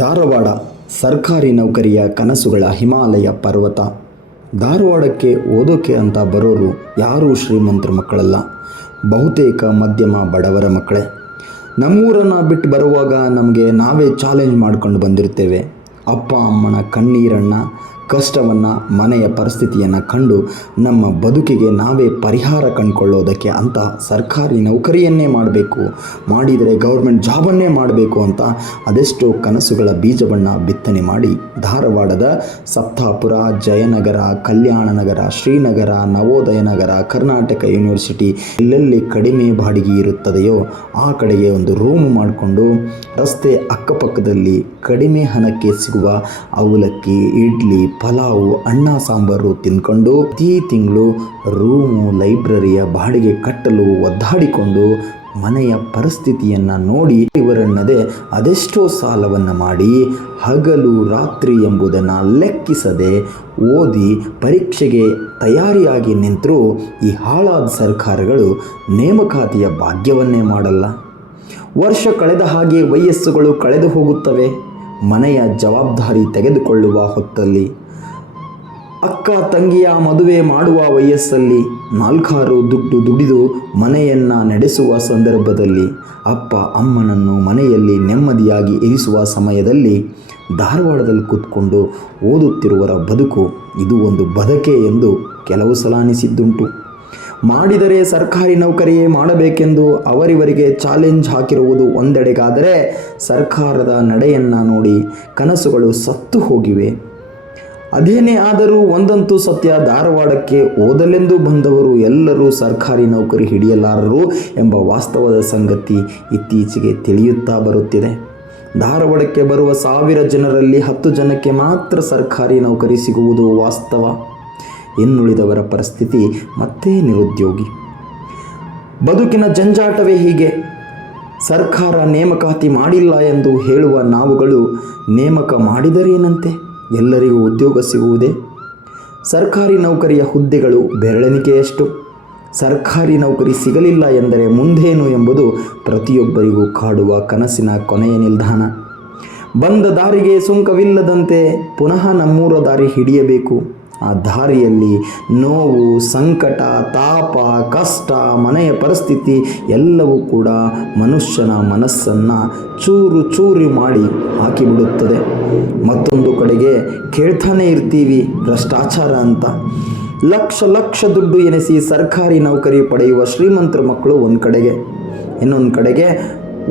ಧಾರವಾಡ ಸರ್ಕಾರಿ ನೌಕರಿಯ ಕನಸುಗಳ ಹಿಮಾಲಯ ಪರ್ವತ. ಧಾರವಾಡಕ್ಕೆ ಓದೋಕೆ ಅಂತ ಬರೋರು ಯಾರೂ ಶ್ರೀಮಂತರ ಮಕ್ಕಳಲ್ಲ, ಬಹುತೇಕ ಮಧ್ಯಮ ಬಡವರ ಮಕ್ಕಳೇ. ನಮ್ಮೂರನ್ನು ಬಿಟ್ಟು ಬರುವಾಗ ನಮಗೆ ನಾವೇ ಚಾಲೆಂಜ್ ಮಾಡ್ಕೊಂಡು ಬಂದಿರ್ತೇವೆ. ಅಪ್ಪ ಅಮ್ಮನ ಕಣ್ಣೀರನ್ನು, ಕಷ್ಟವನ್ನು, ಮನೆಯ ಪರಿಸ್ಥಿತಿಯನ್ನು ಕಂಡು ನಮ್ಮ ಬದುಕಿಗೆ ನಾವೇ ಪರಿಹಾರ ಕಂಡುಕೊಳ್ಳೋದಕ್ಕೆ ಅಂತ ಸರ್ಕಾರಿ ನೌಕರಿಯನ್ನೇ ಮಾಡಬೇಕು, ಮಾಡಿದರೆ ಗೌರ್ಮೆಂಟ್ ಜಾಬನ್ನೇ ಮಾಡಬೇಕು ಅಂತ ಅದೆಷ್ಟೋ ಕನಸುಗಳ ಬೀಜವನ್ನು ಬಿತ್ತನೆ ಮಾಡಿ ಧಾರವಾಡದ ಸಪ್ತಾಪುರ, ಜಯನಗರ, ಕಲ್ಯಾಣನಗರ, ಶ್ರೀನಗರ, ನವೋದಯ ನಗರ, ಕರ್ನಾಟಕ ಯೂನಿವರ್ಸಿಟಿ ಎಲ್ಲೆಲ್ಲಿ ಕಡಿಮೆ ಬಾಡಿಗೆ ಇರುತ್ತದೆಯೋ ಆ ಕಡೆಗೆ ಒಂದು ರೂಮ್ ಮಾಡಿಕೊಂಡು ರಸ್ತೆ ಅಕ್ಕಪಕ್ಕದಲ್ಲಿ ಕಡಿಮೆ ಹಣಕ್ಕೆ ಸಿಗುವ ಅವಲಕ್ಕಿ, ಇಡ್ಲಿ, ಪಲಾವು, ಅನ್ನ ಸಾಂಬಾರು ತಿಂದ್ಕೊಂಡು ಪ್ರತಿ ತಿಂಗಳು ರೂಮು, ಲೈಬ್ರರಿಯ ಬಾಡಿಗೆ ಕಟ್ಟಲು ಒದ್ದಾಡಿಕೊಂಡು ಮನೆಯ ಪರಿಸ್ಥಿತಿಯನ್ನು ನೋಡಿ ಇವರನ್ನದೇ ಅದೆಷ್ಟೋ ಸಾಲವನ್ನು ಮಾಡಿ ಹಗಲು ರಾತ್ರಿ ಎಂಬುದನ್ನು ಲೆಕ್ಕಿಸದೆ ಓದಿ ಪರೀಕ್ಷೆಗೆ ತಯಾರಿಯಾಗಿ ನಿಂತರೂ ಈ ಹಾಳಾದ ಸರ್ಕಾರಗಳು ನೇಮಕಾತಿಯ ಭಾಗ್ಯವನ್ನೇ ಮಾಡಲ್ಲ. ವರ್ಷ ಕಳೆದ ಹಾಗೆ ವಯಸ್ಸುಗಳು ಕಳೆದು ಹೋಗುತ್ತವೆ. ಮನೆಯ ಜವಾಬ್ದಾರಿ ತೆಗೆದುಕೊಳ್ಳುವ ಹೊತ್ತಲ್ಲಿ, ಅಕ್ಕ ತಂಗಿಯ ಮದುವೆ ಮಾಡುವ ವಯಸ್ಸಲ್ಲಿ, 4 ದುಡ್ಡು ದುಡಿದು ಮನೆಯನ್ನು ನಡೆಸುವ ಸಂದರ್ಭದಲ್ಲಿ, ಅಪ್ಪ ಅಮ್ಮನನ್ನು ಮನೆಯಲ್ಲಿ ನೆಮ್ಮದಿಯಾಗಿ ಇರಿಸುವ ಸಮಯದಲ್ಲಿ ಧಾರವಾಡದಲ್ಲಿ ಕೂತ್ಕೊಂಡು ಓದುತ್ತಿರುವರ ಬದುಕು ಇದು ಒಂದು ಬದುಕೆ ಎಂದು ಕೆಲವು ಸಲ ಅನಿಸಿದ್ದುಂಟು. ಮಾಡಿದರೆ ಸರ್ಕಾರಿ ನೌಕರಿಯೇ ಮಾಡಬೇಕೆಂದು ಅವರಿವರಿಗೆ ಚಾಲೆಂಜ್ ಹಾಕಿರುವುದು ಒಂದೆಡೆಗಾದರೆ, ಸರ್ಕಾರದ ನಡೆಯನ್ನು ನೋಡಿ ಕನಸುಗಳು ಸತ್ತು ಹೋಗಿವೆ. ಅದೇನೇ ಆದರೂ ಒಂದಂತೂ ಸತ್ಯ, ಧಾರವಾಡಕ್ಕೆ ಓದಲೆಂದು ಬಂದವರು ಎಲ್ಲರೂ ಸರ್ಕಾರಿ ನೌಕರಿ ಹಿಡಿಯಲಾರರು ಎಂಬ ವಾಸ್ತವದ ಸಂಗತಿ ಇತ್ತೀಚೆಗೆ ತಿಳಿಯುತ್ತಾ ಬರುತ್ತಿದೆ. ಧಾರವಾಡಕ್ಕೆ ಬರುವ 1000 ಜನರಲ್ಲಿ 10 ಜನಕ್ಕೆ ಮಾತ್ರ ಸರ್ಕಾರಿ ನೌಕರಿ ಸಿಗುವುದು ವಾಸ್ತವ. ಇನ್ನುಳಿದವರ ಪರಿಸ್ಥಿತಿ ಮತ್ತೆ ನಿರುದ್ಯೋಗಿ. ಬದುಕಿನ ಜಂಜಾಟವೇ ಹೀಗೆ. ಸರ್ಕಾರ ನೇಮಕಾತಿ ಮಾಡಿಲ್ಲ ಎಂದು ಹೇಳುವ ನಾವುಗಳು ನೇಮಕ ಮಾಡಿದರೇನಂತೆ ಎಲ್ಲರಿಗೂ ಉದ್ಯೋಗ ಸಿಗುವುದೇ? ಸರ್ಕಾರಿ ನೌಕರಿಯ ಹುದ್ದೆಗಳು ಬೆರಳೆಣಿಕೆಯಷ್ಟು. ಸರ್ಕಾರಿ ನೌಕರಿ ಸಿಗಲಿಲ್ಲ ಎಂದರೆ ಮುಂದೇನು ಎಂಬುದು ಪ್ರತಿಯೊಬ್ಬರಿಗೂ ಕಾಡುವ ಕನಸಿನ ಕೊನೆಯ ನಿಲ್ದಾಣ. ಬಂದ ದಾರಿಗೆ ಸುಂಕವಿಲ್ಲದಂತೆ ಪುನಃ ನಮ್ಮೂರ ದಾರಿ ಹಿಡಿಯಬೇಕು. ಆ ದಾರಿಯಲ್ಲಿ ನೋವು, ಸಂಕಟ, ತಾಪ, ಕಷ್ಟ, ಮನೆಯ ಪರಿಸ್ಥಿತಿ ಎಲ್ಲವೂ ಕೂಡ ಮನುಷ್ಯನ ಮನಸ್ಸನ್ನು ಚೂರು ಚೂರು ಮಾಡಿ ಹಾಕಿಬಿಡುತ್ತದೆ. ಮತ್ತೊಂದು ಕಡೆಗೆ ಕೇಳ್ತಾನೆ ಇರ್ತೀವಿ ಭ್ರಷ್ಟಾಚಾರ ಅಂತ. ಲಕ್ಷ ದುಡ್ಡು ಎನಿಸಿ ಸರ್ಕಾರಿ ನೌಕರಿ ಪಡೆಯುವ ಶ್ರೀಮಂತರ ಮಕ್ಕಳು ಒಂದು ಕಡೆಗೆ, ಇನ್ನೊಂದು ಕಡೆಗೆ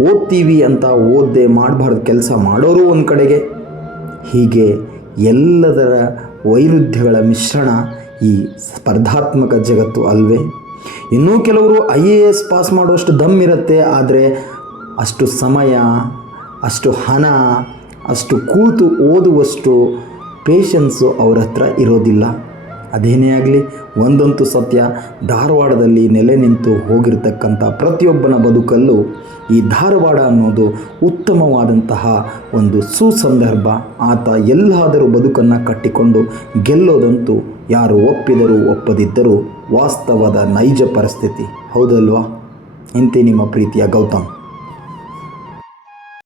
ಓದ್ತೀವಿ ಅಂತ ಓದ್ದೆ ಮಾಡಬಾರ್ದು ಕೆಲಸ ಮಾಡೋರು ಒಂದು ಕಡೆಗೆ. ಹೀಗೆ ಎಲ್ಲದರ ವೈರುಧ್ಯಗಳ ಮಿಶ್ರಣ ಈ ಸ್ಪರ್ಧಾತ್ಮಕ ಜಗತ್ತು ಅಲ್ವೇ? ಇನ್ನೂ ಕೆಲವರು IAS ಪಾಸ್ ಮಾಡುವಷ್ಟು ದಮ್ ಇರುತ್ತೆ, ಆದರೆ ಅಷ್ಟು ಸಮಯ, ಅಷ್ಟು ಹಣ, ಅಷ್ಟು ಕೂತು ಓದುವಷ್ಟು ಪೇಷನ್ಸು ಅವ್ರ ಹತ್ರ ಇರೋದಿಲ್ಲ. ಅದೇನೇ ಆಗಲಿ, ಒಂದಂತೂ ಸತ್ಯ, ಧಾರವಾಡದಲ್ಲಿ ನೆಲೆ ನಿಂತು ಹೋಗಿರ್ತಕ್ಕಂಥ ಪ್ರತಿಯೊಬ್ಬನ ಬದುಕಲ್ಲೂ ಈ ಧಾರವಾಡ ಅನ್ನೋದು ಉತ್ತಮವಾದಂತಹ ಒಂದು ಸುಸಂದರ್ಭ. ಆತ ಎಲ್ಲಾದರೂ ಬದುಕನ್ನು ಕಟ್ಟಿಕೊಂಡು ಗೆಲ್ಲೋದಂತೂ ಯಾರು ಒಪ್ಪಿದರೂ ಒಪ್ಪದಿದ್ದರೂ ವಾಸ್ತವದ ನೈಜ ಪರಿಸ್ಥಿತಿ. ಹೌದಲ್ವಾ? ಇಂತೆ ನಿಮ್ಮ ಪ್ರೀತಿಯ ಗೌತಮ್.